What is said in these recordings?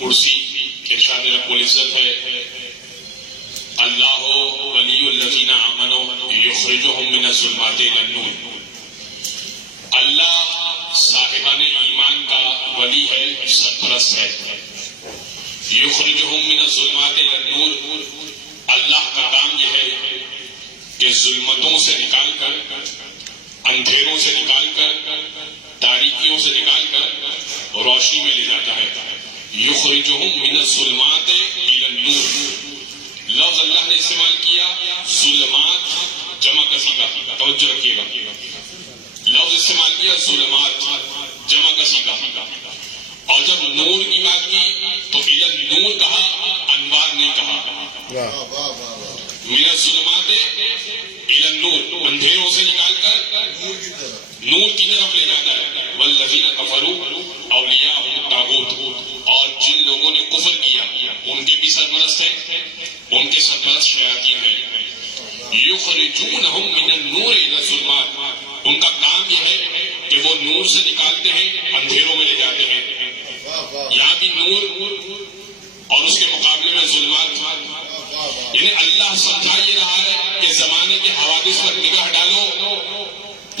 کرسی ارشاد رب العزت ہے اللہ ولی الذین آمنوا یخرجہم من الظلمات الی النور. اللہ صاحبان ایمان کا ولی ہے، سرپرست ہے. یخرجہم من الظلمات الی النور، اللہ کا کام یہ ہے کہ ظلمتوں سے نکال کر، اندھیروں سے نکال کر، تاریکیوں سے نکال کر روشنی میں لے جاتا ہے. یخرجہم من الظلمات الی النور، لفظ اللہ نے استعمال کیا ظلمات جمع کسی کا، توجہ رکھیے گا، لفظ استعمال کیا ظلمات جمع کسی کا. اور جب نور کی بات کی تو الی النور کہا، انوار نہیں کہا. من الظلمات الی النور، اندھیروں سے نکال کر نور کی طرف لے جاتا ہے. والذین کفروا اولیاءہم الطاغوت، اور جن لوگوں نے کفر کیا ان کے بھی سرپرست ہیں، ان کے سرپرست شیاطین ہیں. یخرجونہم من النور الی الظلمات، ان کا کام یہ ہے کہ وہ نور سے نکالتے ہیں، اندھیروں میں لے جاتے ہیں. یہاں بھی نور اور اس کے مقابلے میں ظلمات، یعنی اللہ سمجھا یہ رہا ہے کہ زمانے کے حوادث پر نگاہ ڈالو،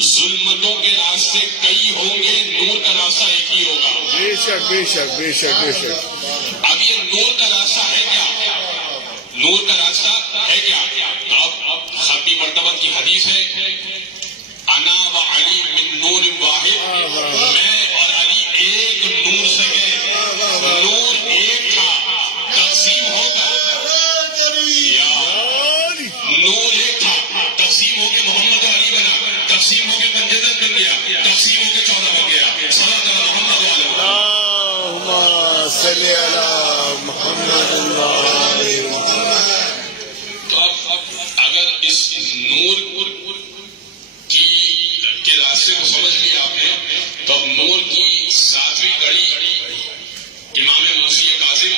ظلمتوں کے راستے کئی ہوں گے، نور کا راستہ ایک ہی ہوگا. بے شک بے شک بے شک بے شک. اب یہ نور کا راستہ ہے کیا؟ نور کا راستہ ہے کیا؟ اب ختمی مرتبہ کی حدیث ہے انا و علی من نور واحد، میں اور علی ایک نور سے ہیں. نور ایک تھا، تقسیم ہو کر نور ایک تھا، تقسیم ہو کے محمد و علی بنا، تقسیم ہو کے بنجدت بن گیا، تقسیم ہو کے 14 بن گیا. صلی محمد علیہ اللہم صلی علی محمد علیہ. تو اب اگر اس نور کے راستے کو سمجھ لیا آپ نے تو اب نور کی 7ویں کڑی امام مسیح کاظم،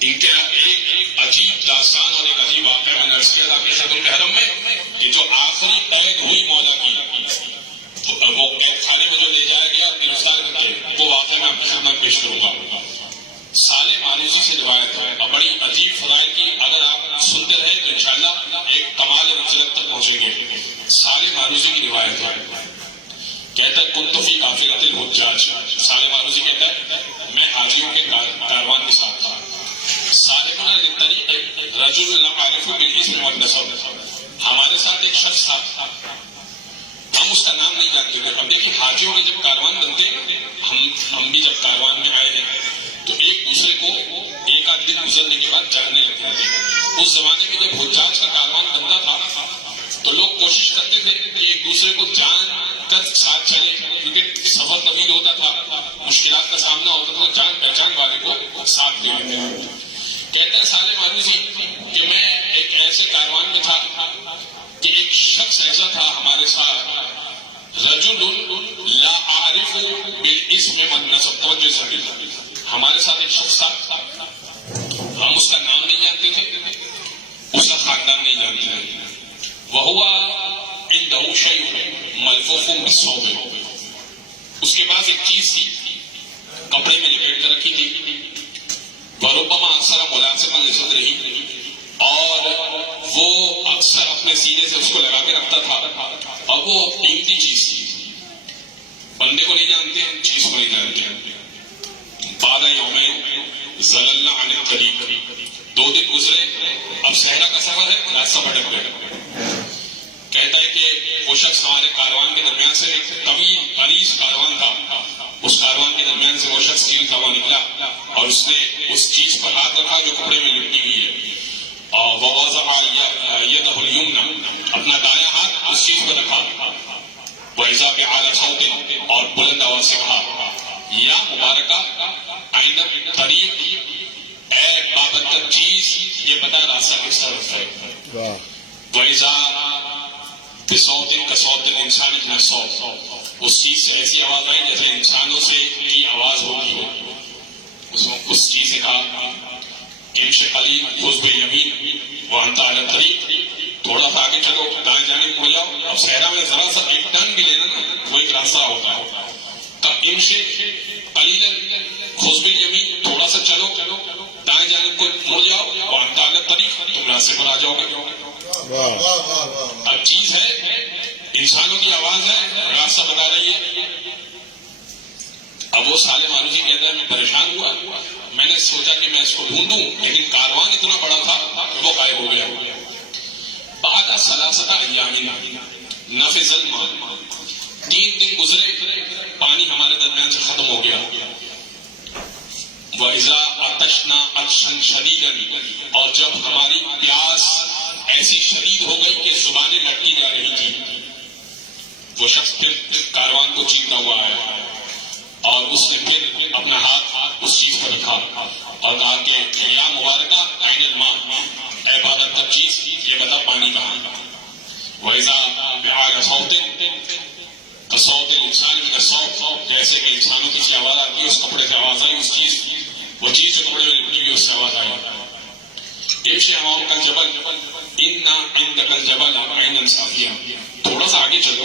ان کا ایک عجیب داستان اور ایک عجیب واقعہ میں نے عرض کیا تھا اپنے خط الحرم میں کہ جو آخری قید ہوئی مولا کی، وہ قید خانے میں جو لے جایا گیا گرفتار کر کے، وہ واقعہ میں آپ کی خدمت پیش کروں گا. صالح مانوزی سے روایت ہے اور بڑی عجیب فضائل کی، اگر آپ سنتے رہے تو انشاءاللہ ایک کمال منزلت تک پہنچیں گے. صالح مانوزی کی روایت ہے، کہتا ہے کنت فی قافلۃ الحجاج. صالح مانوزی کہتا ہے میں حاجیوں کے کاروان کے ساتھ تھا. صاحبنا للطریق رجل لم اعرفه بالاسم والنسب، ہمارے ساتھ ایک شخص تھا، ہم اس کا نام نہیں جانتے تھے. اب دیکھیں حاجیوں کے جب کاروان بنتے ہیں، ہم بھی جب کاروان میں آئے ہیں تو ایک دوسرے کو ایک آدھ دن گزرنے کے بعد جاننے لگ جاتے ہیں. اس زمانے میں جب حجاج کا کاروان بنتا تھا تو لوگ کوشش کرتے تھے کہ ایک دوسرے کو جان کر ساتھ چلے، کیونکہ سفر طویل ہوتا تھا، مشکلات کا سامنا ہوتا تھا، جان پہچان والے کو ساتھ لے لیتے ہیں. کہتا ہے صالح مانوزی کہ میں ایک ایسے کاروان میں تھا کہ ایک شخص ایسا تھا ہمارے ساتھ، رجل لا اعرف بالاسم والنسب، توجہ سے ہمارے ساتھ ایک شخص تھا، ہم اس کا نام نہیں جانتے تھے، اس کا خاندان نہیں جانتے تھے. وہوا عنده شیء ملفوف بالصوب، اس کے پاس ایک چیز تھی کپڑے میں لپیٹ کر رکھی تھی. وربما اکثر ملازمہ لصدرہ، اور وہ اکثر اپنے سینے سے اس کو لگا کے رکھتا تھا. اور وہ قیمتی چیز تھی، بندے کو نہیں جانتے ہیں، چیز کو نہیں جانتے ہیں. بعد یومین زللنا عن الطریق، 2 دن گزرے، اب صحرا کا سفر ہے، راستہ بھٹک گئے. کہتا ہے کہ وہ شخص ہمارے کاروان کے درمیان سے طویل عریض کاروان تھا، اس کاروان کے درمیان سے وہ شخص چیلتا ہوا نکلا اور اس نے اس چیز پر ہاتھ رکھا جو کپڑے میں لپٹی ہوئی ہے. اور ووضع یدہ الیمنی، اپنا دایاں ہاتھ اس چیز پر رکھا. وَإِذَا بِأَعْلَى صَوْتٍ، اور بلند آواز سے کہا یا مبارکہ عین الطریق، اے بابرکت چیز یہ بتا راستہ کس طرف ہے. وَإِذَا بِصَوْتٍ كَصَوْتِ الْإِنسَانِ مِنَ الصَّوْتِ، اس چیز سے ایسی آواز آئی جیسے انسانوں سے کی آواز ہوتی ہو. اس چیز نے کہا امشِ قلیل خذ بیمین وانت علی الطریق، تھوڑا سا آگے چلو، دائیں جانب مڑ جاؤ. اب صحرا میں ذرا سا ایک ٹرن بھی لینا نا وہ ایک راستہ ہوتا ہے. امشِ قلیلا خذ بالیمین جاؤ گے. واہ اب چیز ہے انسانوں کی آواز ہے راستہ بتا رہی ہے. اب وہ صالح معروفی کہتا ہے میں پریشان ہوا, میں نے سوچا کہ میں اس کو ڈھونڈوں لیکن کاروان اتنا بڑا تھا کہ وہ غائب ہو گیا. بعد ثلاثۃ ایام نفذ الماء, 3 دن گزرے پانی ہمارے درمیان سے ختم ہو گیا. وَإِذَا عَطَشْنَا عَطْشًا شَدِيدًا, اور جب ہماری پیاس ایسی شدید ہو گئی کہ زبانیں لٹکی جا رہی تھی. وہ شخص پھر کاروان کو چیرتا ہوا آیا اور اس نے پھر اپنا ہاتھ اس چیز پر رکھا اور کہا کہ یا مبارکہ عین الماء, اے بابرکت چیز یہ بتا پانی کہاں. وَإِذَا بِعَارَ صَوْتٍ صوت انسان میں صوت, جیسے کہ انسانوں کی سی آواز آتی ہے اس کپڑے سے آواز آئی, اس چیز وہ چیز جو کپڑے میں لپٹی ہوئی اس سے آواز آئی. امشی امام کا جبل انا عندک الجبل عینا صافیہ, تھوڑا سا آگے چلو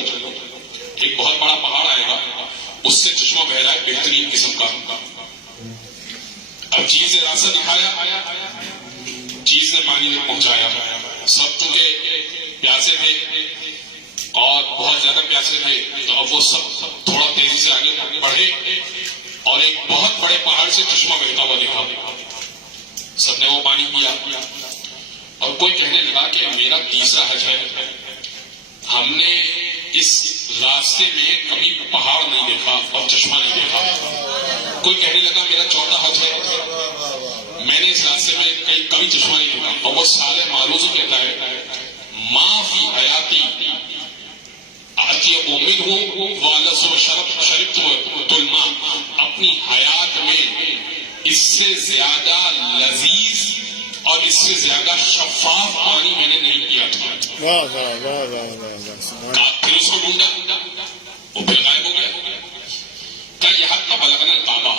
ایک بہت بڑا پہاڑ آئے گا اس سے چشمہ بہ رہا ہے بہترین قسم کا. اب چیز نے راستہ دکھایا, چیز نے پانی میں پہنچایا. سب چونکہ پیاسے تھے اور بہت زیادہ پیاسے تھے تو اب وہ سب تھوڑا تیزی سے آگے بڑھے اور ایک بہت بڑے پہاڑ سے چشمہ بہتا ہوا دیکھا. سب نے وہ پانی پیا اور کوئی کہنے لگا کہ میرا تیسرا حج ہے, ہم نے اس راستے میں کبھی پہاڑ نہیں دیکھا اور چشمہ نہیں دیکھا. کوئی کہنے لگا میرا چوتھا حج ہے, میں نے اس راستے میں کبھی چشمہ نہیں دیکھا. اور وہ صالح معروف کہتا ہے ما فی حیاتی امید ہوں والذ شربت الماء, اپنی حیات میں اس سے زیادہ لذیذ اور اس سے زیادہ شفاف پانی میں نے نہیں پیا تھا. واہ واہ واہ واہ واہ. پھر اس کو ڈھونڈا وہ پھر غائب ہو گیا. کیا یہ حد کا بلغنا کعبہ,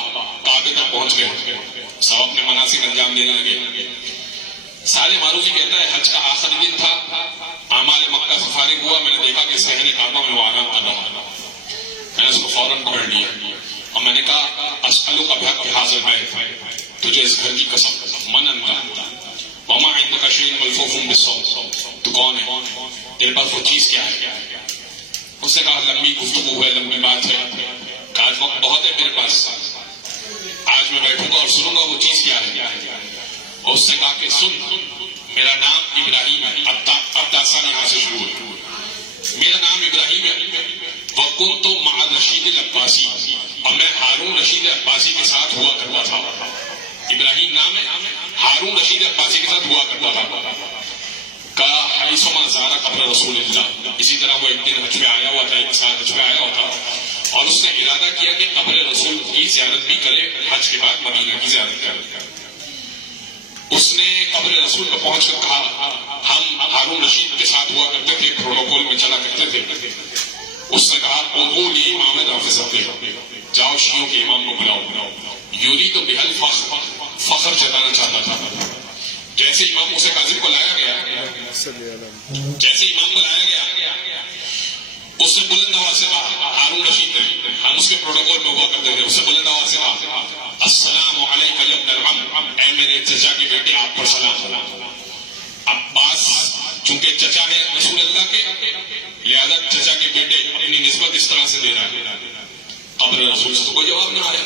کعبے تک پہنچ گئے, سب اپنے مناسک انجام دینے لگے. صالح معروفی کہتا ہے حج کا آخری دن تھا, اعمال مکہ سے فارغ ہوا, میں نے دیکھا کہ صحن کعبہ میں وہ آرام کر رہا. میں نے اس کو فوراً پکڑ لیا اور میں نے کہا اسألک بحق حاضر ہے, تجھے اس گھر کی قسم من انت وما عندک شیء ملفوف بالصوت, تو کون ہے, تیرے پاس وہ چیز کیا ہے. اس نے کہا لمبی گفتگو ہے, لمبی بات ہے. کہا آج وقت بہت ہے میرے پاس, آج میں بیٹھوں گا اور سنوں گا وہ چیز کیا ہے. اور اس نے کہا کہ سن, میرا نام ابراہیم ہے, اب داستان یہاں سے شروع ہے. میرا نام ابراہیم ہے, وَكُنْتُ مَعَ رشید العباسی, اور میں ہارون رشید عباسی کے ساتھ ہوا کرتا تھا. ابراہیم نام ہے, ہارون رشید عباسی کے ساتھ ہوا کرتا تھا. کہا حیثما زارا قبر رسول اللہ, اسی طرح وہ ایک دن حج پہ آیا ہوا تھا, ایک ساتھ حج پہ آیا ہوا تھا اور اس نے ارادہ کیا کہ قبر رسول کی زیارت بھی کرے, حج کے بعد مدینہ کی زیارت کرے. اس نے قبر رسول کو پہنچ کر کہا ہم ہارون رشید کے ساتھ ہوا کرتے تھے, پروٹوکول میں چلا کرتے تھے. اس نے کہا قولوا امام رافض, جاؤ شیعوں کے امام کو بلاؤ. یرید بہل فخر جتانا چاہتا تھا. جیسے امام موسیٰ کاظم کو لایا گیا, اس نے بلند آواز سے کہا, ہارون رشید نے, ہم اس کے پروٹوکول میں ہوا کرتے تھے, اس نے بلند آواز سے کہا السلام علیک یا ابن العم, اے میرے چچا کے بیٹے آپ پر سلام. عباس چونکہ چچا ہے رسول اللہ کے, لہذا چچا کے بیٹے اپنی نسبت اس طرح سے دے رہا ہے. قبر رسول سے تو کوئی جواب نہ آیا.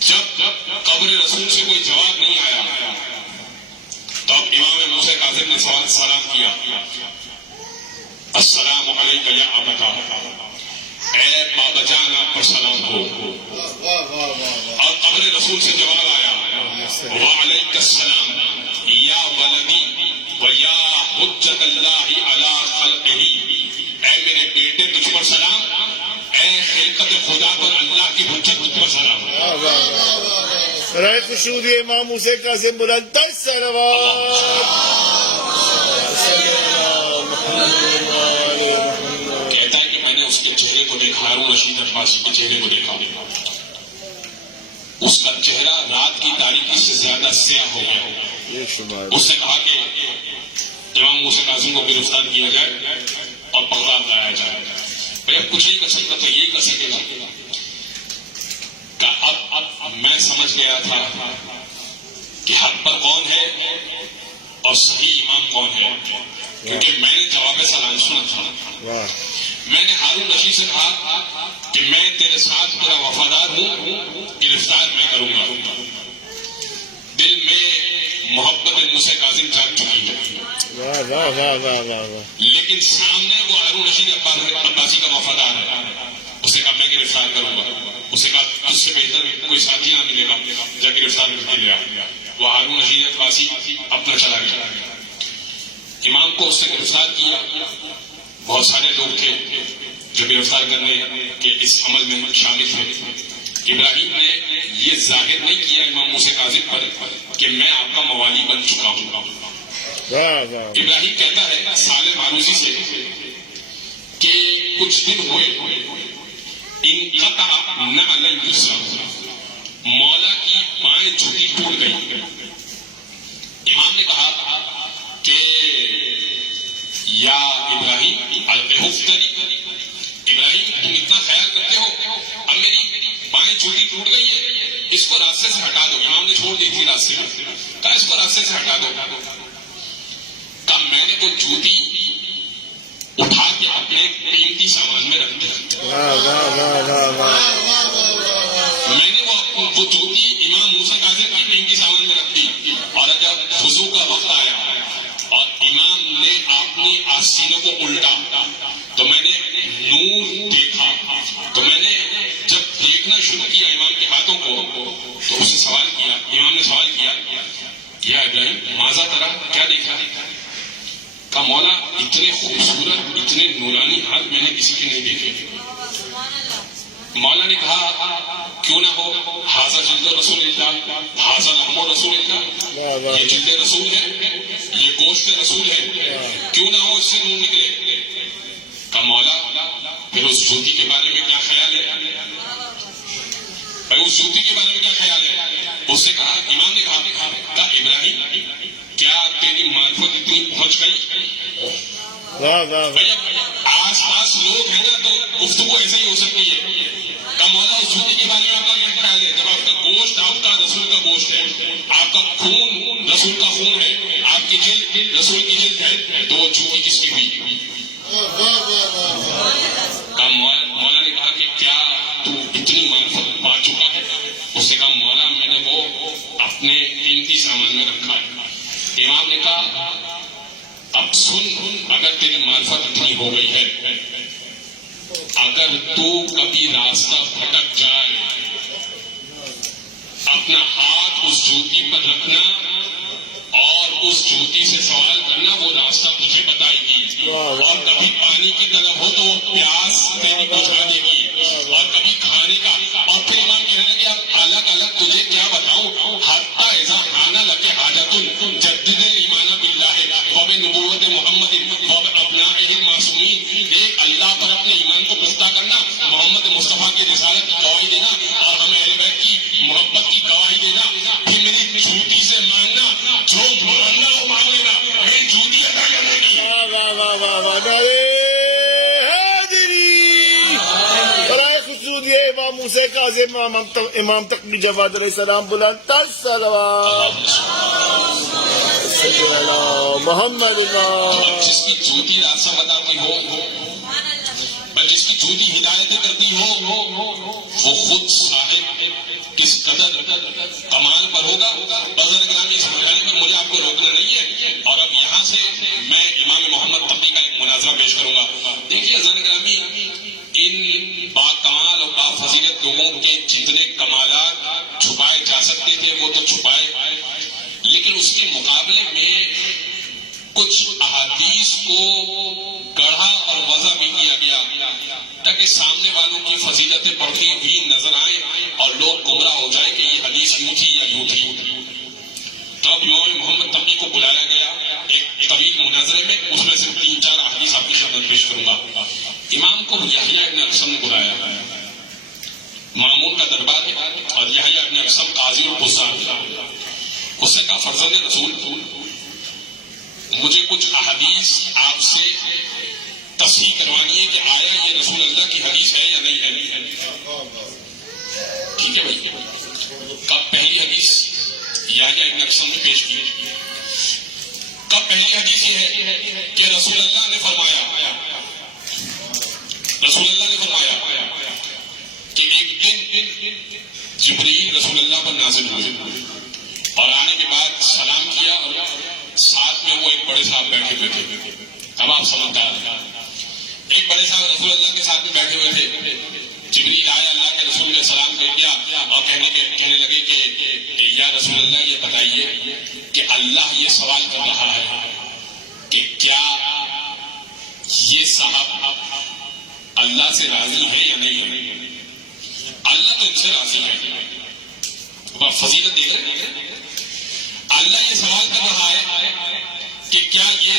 جب قبر رسول سے کوئی جواب نہیں آیا تب امام موسیٰ کاظم نے سلام کیا, السلام علیک یا ابتا, اے بابا جان آپ پر سلام ہو. اور قبر رسول سے جواب آیا وعلیک السلام یا ولدی ویا حجت اللہ علی خلقہ, اے میرے بیٹے تجھ پر سلام, اے خلقت خدا پر اللہ کی حجت تجھ پر سلام. رائے خشود امام موسیٰ کاظم بلند صلوات. کہتا ہے کہ میں نے اس کے چہرے کو دیکھا, ہارون رشید عباسی کے چہرے کو دیکھا, اس کا چہرہ رات کی تاریکی سے زیادہ سیاہ ہو گیا. اس نے کہا کہ امام موسیٰ کاظم کو گرفتار کیا جائے اور بغداد لایا جائے. اب کچھ نہیں کر سکتا تو یہ کر سکے گا کہ اب میں سمجھ گیا تھا کہ حق پر کون ہے اور صحیح امام کون ہے، کیونکہ میں نے جواب سلام سنا تھا. واہ میں نے ہارون رشید سے کہا کہ میں تیرے ساتھ تیرا وفادار ہوں، گرفتار میں کروں گا. دل میں محبت موسیٰ کاظم جاگ چکی ہے، واہ واہ واہ واہ واہ واہ. لیکن سامنے وہ ہارون رشید عباسی کا وفادار ہے. اسے کہا میں گرفتار کروں گا. اسے کہا تجھ سے بہتر کوئی ساتھی نہ ملے گا، جا گرفتار کر کے لیا. وہ ہارون رشید عباسی اپنا چلا گیا. امام کو اس نے گرفتار کیا. بہت سارے لوگ تھے جو گرفتار کرنے کے اس عمل میں شامل تھے. ابراہیم نے یہ ظاہر نہیں کیا امام موسیٰ کاظم پر کہ میں آپ کا موالی بن چکا ہوں. واہ واہ ابراہیم کہتا ہے سالم معروضی سے کہ کچھ دن ہوئے انقطع نعل اليسرى، مولا کی بائیں جوتی ٹوٹ گئی. امام نے کہا کہ یا ابراہیم القہ افتری، ابراہیم تم اتنا خیال کرتے ہو، اب میری بائیں جوتی ٹوٹ گئی ہے، اس کو راستے سے ہٹا دو. امام نے چھوڑ دی تھی راستے میں، کہا اس کو راستے سے ہٹا دو. کہا میں نے وہ جوتی اٹھا کے اپنے قیمتی سامان میں رکھ دیا. واہ واہ واہ واہ واہ. میں نے وہ جوتی امام موسیٰ کاظم کی قیمتی سامان میں رکھ دی. اور جب وضو کا وقت آیا اور امام نے اپنی آستینوں کو الٹا تو میں نے نور دیکھا. تو میں نے جب دیکھنا شروع کیا امام کے ہاتھوں کو تو اسے سوال کیا. امام نے سوال کیا یا ابراہیم ماذا ترا، کیا دیکھا؟ کہا مولا اتنے خوبصورت اتنے نورانی ہاتھ میں نے کسی کے نہیں دیکھے. مولا نے کہا کیوں نہ ہو ھذا جلد رسول اللہ، ھذا لحم رسول اللہ، یہ جلد رسول ہے، یہ گوشت رسول ہے، کیوں نہ ہو اس سے نور نکلے. کہا مولا پھر اس جوتی کے بارے میں کیا خیال ہے؟ بھائی اس جوتی کے بارے میں کیا خیال ہے؟ اس نے کہا امام نے کہا ابراہیم کیا تیری معرفت اتنی پہنچ گئی؟ واہ واہ بھائی آس پاس لوگ ہیں نا تو گفتگو ایسے ہی ہو سکتی ہے. کہا مولا اس جوتی کے بارے میں آپ کا کیا خیال ہے؟ جب آپ کا گوشت آپ کا رسول کا گوشت ہے، آپ کا خون رسول کا خون ہے، آپ کی جلد رسول کی جلد ہے، تو وہ جوتی کس کی ہوئی؟ مولا نے کہا کہ کیا تو اتنی معرفت پا چکا ہے؟ اس نے کہا مولا میں نے وہ اپنے قیمتی سامان میں رکھا ہے. امام نے کہا اب سن، اگر تیری معرفت اتنی ہو گئی ہے، اگر تو کبھی راستہ بھٹک جائے، اپنا ہاتھ اس جوتی پر رکھنا اور اس جوتی سے سوال کرنا، وہ راستہ تجھے بتائے گی. اور کبھی پانی کی طلب ہو تو وہ پیاس تیری بجھا دے گی، اور کبھی کھانے کا. اور پھر امام کہنے لگے اب الگ الگ تجھے کیا بتاؤں، حتی اذا حان لک حاجۃ جدد ایمان باللہ وبنبوۃ محمد وبابنائہ المعصومین. ایک اللہ پر اپنے ایمان کو پختہ کرنا، محمد مصطفیٰ کی رسالت کی گواہی دینا، اور ہم اہل بیت کی محبت کی گواہی دینا. پھر میری جوتی سے مانگنا، جو مانگنا وہ مانگ لینا، میری جوتی ادا کرنے کی. واہ واہ واہ واہ. نعرہ حیدری برائے خصوصی امام موسیٰ کاظم امام تقی جواد علیہ السلام. بلند تر صلوات سیدنا محمد اللہ. جس کی جوتی راستہ بتاتی ہو، جس کی جوتی ہدایتیں کرتی ہو، وہ خود صاحب کس قدر کمال پر ہوگا. بزرگ گرامی اس مرحلے میں مجھے آپ کو روکنا نہیں ہے، اور اب یہاں سے میں امام محمد تقی کا ایک مناظرہ پیش کروں گا. دیکھیے بزرگ گرامی، ان با کمال اور با فضیلت لوگوں کے جتنے کمالات چھپائے جا سکتے تھے وہ تو چھپائے، لیکن اس کے مقابلے میں کچھ احادیث کو گڑھا اور وضع بھی کیا گیا تاکہ سامنے والوں کی فضیلتیں بڑھتی ہوئی نظر آئیں اور لوگ گمراہ ہو جائے کہ یہ حدیث یوں تھی یا یوں تھی. تو اب امام محمد تقی کو بلایا گیا ایک طویل مناظرے میں، اس میں سے 3-4 احادیث آپ کی خدمت پیش کروں گا. امام کو یحییٰ ابن اقسم نے بلایا، مامون کا دربار ہے، اور یحییٰ ابن اقسم قاضی القضاۃ. اس نے کہا فرزند رسول مجھے کچھ احادیث آپ سے تصحیح کروانی ہے کہ آیا یہ رسول اللہ کی حدیث ہے یا نہیں ہے. ٹھیک ہے بھائی. پہلی حدیث یحییٰ ابن اقسم نے پیش کی. اب پہلی حدیث یہ ہے کہ رسول اللہ نے فرمایا کہ ایک دن جبریل رسول اللہ پر نازل ہوئے اور آنے کے بعد سلام کیا اور ساتھ میں وہ ایک بڑے صاحب بیٹھے ہوئے تھے. اب آپ سمجھدار ہیں, ایک بڑے صاحب رسول اللہ کے ساتھ میں بیٹھے ہوئے تھے. جبریل آیا, اللہ کے رسول نے سلام کر دیا اور کہنے لگے کہ یا رسول اللہ یہ بتائیے کہ اللہ یہ سوال کر رہا ہے کہ کیا یہ صاحب اللہ سے راضی ہے یا نہیں ہے. اللہ تو ان سے راضی ہے, فضیلت دے رہے ہیں. اللہ یہ سوال کر رہا ہے کہ کیا یہ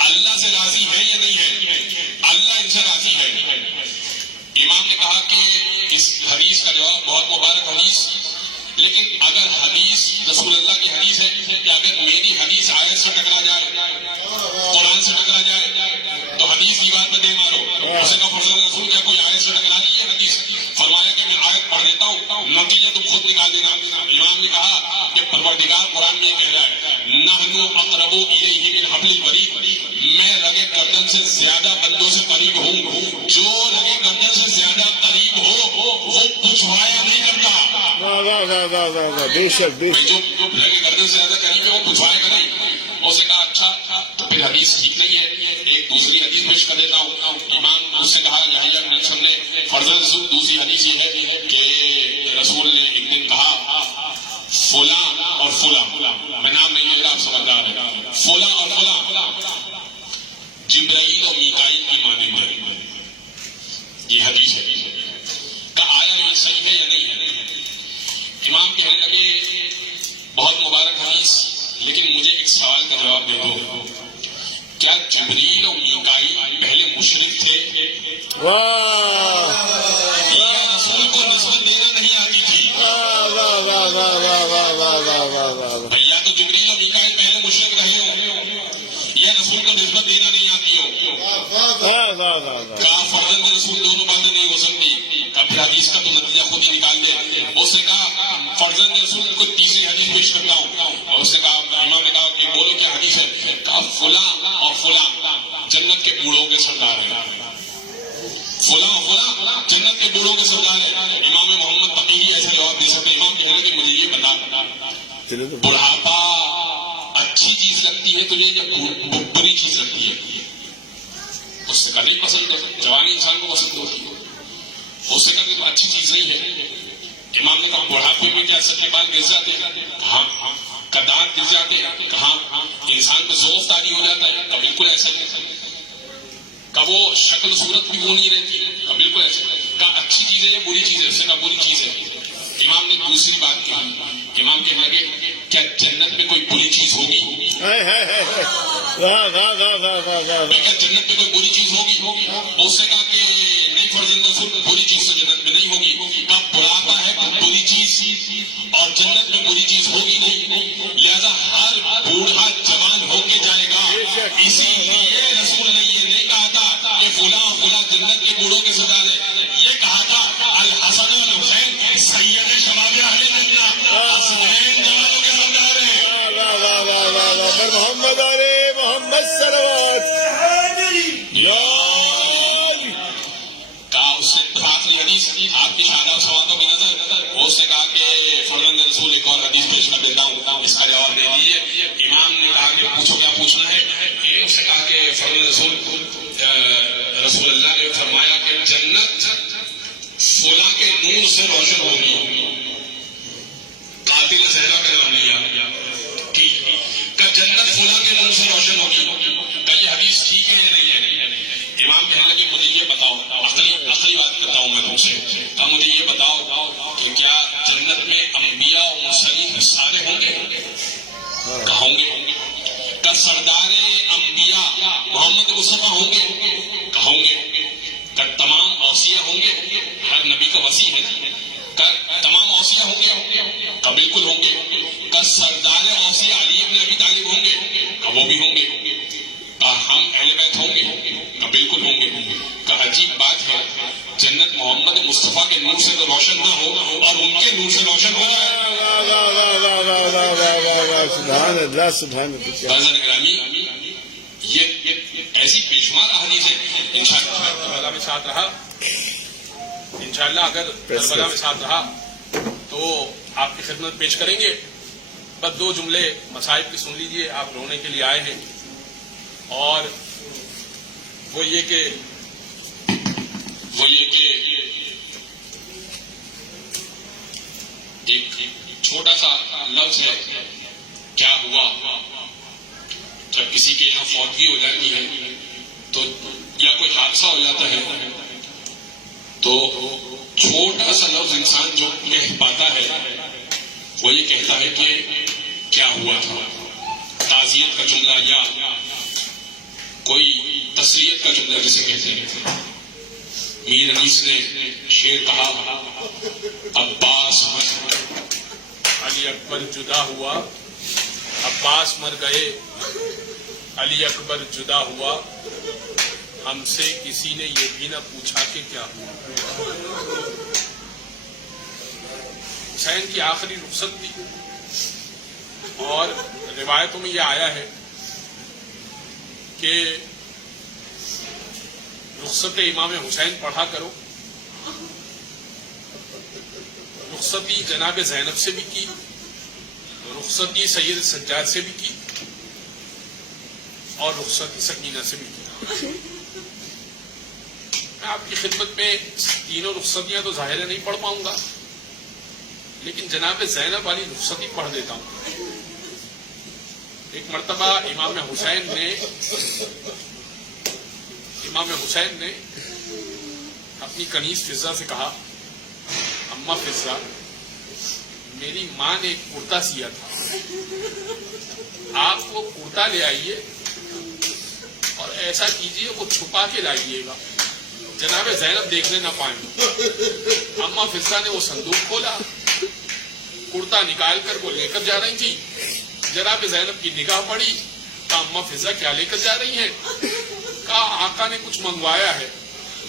اللہ سے راضی ہے یا نہیں ہے. اللہ ان سے راضی ہے. امام نے کہا کہ اس حدیث کا جواب بہت مبارک حدیث, لیکن اگر حدیث رسول اللہ کی حدیث ہے کہ اگر میری حدیث آیت سے ٹکرا جائے, قرآن سے ٹکرا جائے تو حدیث کی بات پہ دے مارو. اسے کہا فرض رسول کیا کوئی آیت سے ٹکرا نہیں ہے حدیث. فرمایا کہ میں آیت پڑھ دیتا ہوں, نتیجہ تم خود نکال دینا. امام نے کہا کہ پروردگار قرآن میں یہ کہہ رہا ہے نحن اقرب الیہ من حبل الورید, میں رگے گردن سے زیادہ بندوں سے قریب ہوں. جو رگے گردن سے زیادہ قریب ہو وہ پچھوایا نہیں کرتا. بے شک بے شک. جو رگے گردن سے زیادہ قریب ہے وہ پچھوائے گا نہیں. اسے کہا اچھا تو پھر حدیث ٹھیک نہیں ہے, ایک دوسری حدیث پیش کر دیتا ہوں. امام اس سے کہا یحییٰ بن حسن نے فرضاً دوسری حدیث یہ ہے کہ رسول نے ایک دن کہا فلاں اور فلاں, میں نام نہیں لے رہا, آپ سمجھدار ہیں, فلاں اور فلاں جبرائیل اور میکائیل کی مانند ہے. یہ حدیث ہے کہ آیا یہ صحیح ہے یا نہیں ہے. امام کہنے لگے بہت مبارک حدیث, لیکن مجھے ایک سوال کا جواب دے دو, کیا جبریل اور میکائیل پہلے مشرک تھے یا رسول کو نسبت دینا نہیں آتی تھی؟ بھیا تو جبریل اور میکائیل پہلے مشرک رہے ہو یا رسول کو نسبت دینا نہیں آتی ہو؟ کہا فرزند رسول دونوں باتیں نہیں ہو سکتی. اب حدیث کا تو نتیجہ خود ہی نکال دے. اس نے کہا فرزند رسول کو تیسری حدیث پیش کرتا ہوں. اور اس نے کہا, امام نے کہا کہ بولو کیا حدیث ہے. کہا فلاں اور فلاں جنت کے بوڑھوں کے سردار ہیں. فلاں اور فلاں جنت کے بوڑھوں کے سردار ہیں. امام محمد تقی ایسا جواب دے سکتے. امام کہنے کہ مجھے یہ بتا, بڑھاپا اچھی چیز لگتی ہے تجھے یا بری چیز لگتی ہے؟ اس سے کہا نہیں پسند, جوانی انسان کو پسند ہوتی ہے. اس سے کہا اچھی چیز نہیں ہے. امام نے کہا بڑھاپے میں کیا سب کے بال گر جاتے ہیں؟ کہاں. دانت گر جاتے ہیں؟ کہاں. انسان میں ذوق تاری ہو جاتا ہے؟ بالکل ایسا نہیں. کہ وہ شکل صورت بھی وہ نہیں رہتی؟ بالکل ایسا. کہا اچھی چیز ہے یا بری چیز ہے؟ اس سے کہا بری چیز ہے. امام نے دوسری بات کہی. امام کہنے لگے کیا جنت میں کوئی بری چیز ہوگی؟ کیا جنت میں کوئی بری چیز ہوگی؟ اس سے کہا کہ نہیں فرزند رسول, بری چیز تو جنت میں نہیں ہوگی. کہا بڑھاپا ہے بری چیز اور جنت میں بری چیز ہوگی نہیں, لہذا ہر بوڑھا جوان ہو کے جائے گا. اسی لیے رسول نے یہ نہیں کہا تھا کہ فلاں فلاں جنت کے بوڑھوں کے سردار ہے. یہ کہا تھا الحسن والحسین سید شباب اہل جنہ, حسنین جوانوں کے سردار ہیں. محمد علی محمد صلوات. کہا اس سے آخری حدیث آپ کی شاداب سواتوں کی نظر. اس نے کہا کہ فرزند رسول ایک اور حدیث پیش کر دیتا ہوں, اس کا جواب دے دیجیے. امام نے کہا کہ پوچھو کیا پوچھنا ہے. اس نے کہا کہ فرزند رسول اللہ نے فرمایا کہ جنت فلاں کے نور سے روشن ہوگی. قاتل صحرا کا نام لیا کہ جنت فلاں کے نور سے روشن ہوگی. کہ یہ حدیث ٹھیک ہے یا نہیں ہے؟ امام کہنے لگے مجھے یہ بتاؤ, عقلی بات کرتا ہوں میں تم سے. کہا مجھے یہ بتاؤ کہ کیا جنت میں انبیاء و مرسلین صالح ہوں گے؟ کہا ہوں گے. کیا سردار انبیاء محمد مصطفیٰ ہوں گے؟ کہا ہوں گے. کیا تمام اوصیاء ہوں گے؟ ہر نبی کا وصی ہے. کیا تمام اوصیاء ہوں گے؟ کہا بالکل ہوں گے. کیا سردار اوصیاء علی ابن ابی طالب ہوں گے؟ کہا وہ بھی ہوں گے. کہا ہم اہل بیت ہوں گے؟ کہا بالکل ہوں گے. کہا عجیب بات ہے, جنت محمد مصطفیٰ کے نور سے تو روشن نہ ہو اور ان کے نور سے روشن ہو جائے. واہ واہ واہ واہ سبحان اللہ سبحان اللہ. بازار گرامی یہ ایسی بے شمار احادیث ہے. انشاءاللہ کربلا میں ساتھ رہا، انشاءاللہ اگر کربلا میں ساتھ رہا تو آپ کی خدمت پیش کریں گے. بس 2 جملے مصائب کی سن لیجئے. آپ رونے کے لیے آئے ہیں، اور وہ یہ کہ ایک چھوٹا سا لفظ ہے کیا ہوا. جب کسی کے یہاں فوتگی ہو جاتی ہے تو یا کوئی حادثہ ہو جاتا ہے تو چھوٹا سا لفظ انسان جو کہہ پاتا ہے وہ یہ کہتا ہے کہ کیا ہوا تھا. تعزیت کا جملہ یا کوئی تسلیت کا جملہ جسے کہتے ہیں. میر انیس نے شعر کہا، عباس علی اکبر جدا ہوا، عباس مر گئے علی اکبر جدا ہوا، ہم سے کسی نے یہ بھی نہ پوچھا کہ کیا ہوا. حسین کی آخری رخصت تھی، اور روایتوں میں یہ آیا ہے کہ رخصت امام حسین پڑھا کرو. رخصتی جناب زینب سے بھی کی، رخصتی سید سجاد سے بھی کی، اور رخصتی سکینہ سے بھی کی. میں آپ کی خدمت میں تینوں رخصتیاں تو ظاہر نہیں پڑھ پاؤں گا، لیکن جناب زینب والی رخصتی پڑھ دیتا ہوں. ایک مرتبہ امام حسین نے اپنی کنیز فضہ سے کہا، اماں فضہ، میری ماں نے ایک کرتا سیا تھا، آپ وہ کرتا لے آئیے اور ایسا کیجئے وہ چھپا کے لائیے گا، جناب زینب دیکھنے نہ پائیں. اماں فضہ نے وہ صندوق کھولا، کرتا نکال کر وہ لے کر جا رہی تھی. جناب زینب کی نگاہ پڑی، کہا اماں فضہ کیا لے کر جا رہی ہیں؟ کہا آقا نے کچھ منگوایا ہے.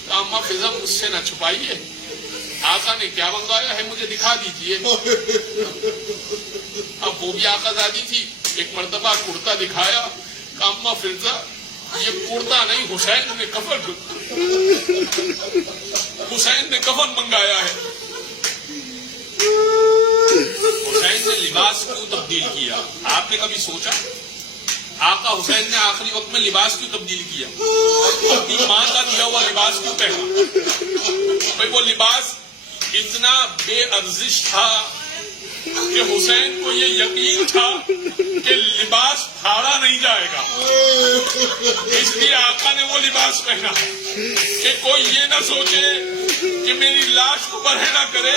کہا اماں فضہ مجھ سے نہ چھپائیے، آقا نے کیا منگوایا ہے مجھے دکھا دیجئے. اب وہ بھی آقا زادی تھی، ایک مرتبہ کرتا دکھایا، کہا اماں فضہ یہ کرتا نہیں، حسین نے کفن منگایا ہے. حسین نے لباس کیوں تبدیل کیا؟ آپ نے کبھی سوچا؟ آقا حسین نے آخری وقت میں لباس کیوں تبدیل کیا؟ اپنی ماں کا دیا ہوا لباس کیوں پہنا؟ بھائی وہ لباس اتنا بے ارزش تھا کہ حسین کو یہ یقین تھا کہ لباس پھاڑا نہیں جائے گا، اس لیے آقا نے وہ لباس پہنا کہ کوئی یہ نہ سوچے کہ میری لاش کو برہنہ نہ کرے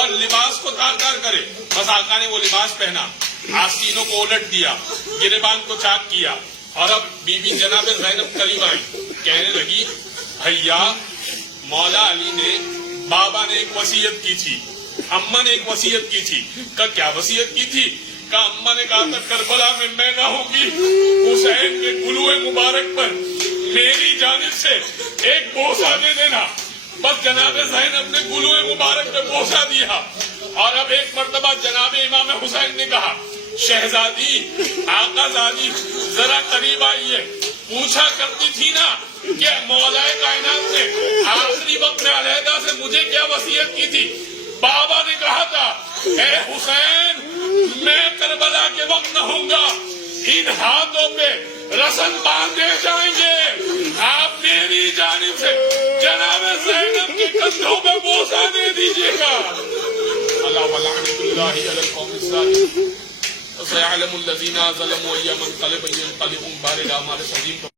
اور لباس کو تار کرے. بس آقا نے وہ لباس پہنا، آستینوں کو الٹ دیا، گریبان کو چاک کیا، اور اب بی بی جناب زینب قریب آئی، کہنے لگی، بھیا مولا علی نے، بابا نے ایک وصیت کی تھی، اماں نے ایک وصیت کی تھی. کہا کیا وصیت کی تھی؟ کہا اماں نے کہا تھا کربلا میں نہ ہوں گی، حسین کے گلوئے مبارک پر میری جانب سے ایک بوسہ دے دینا. بس جناب زینب نے گلوئے مبارک پہ بوسہ دیا، اور اب ایک مرتبہ جناب امام حسین نے کہا، شہزادی، آقا زادی، ذرا قریب آئیے. پوچھا کرتی تھی نا کہ مولا کائنات نے آخری وقت میں علیحدہ سے مجھے کیا وصیت کی تھی؟ بابا نے کہا تھا، اے حسین، میں کربلا کے وقت نہ ہوں گا، ان ہاتھوں پہ رسن باندھے جائیں گے، آپ میری جانب سے جناب زینب کے کندھوں پہ بوسہ دے دیجیے گا. اللہ ولعنت اللہ علی القوم الظالمین. وسيعلم الذين ظلموا أي منقلب ينقلبون بارد أعمال سليم.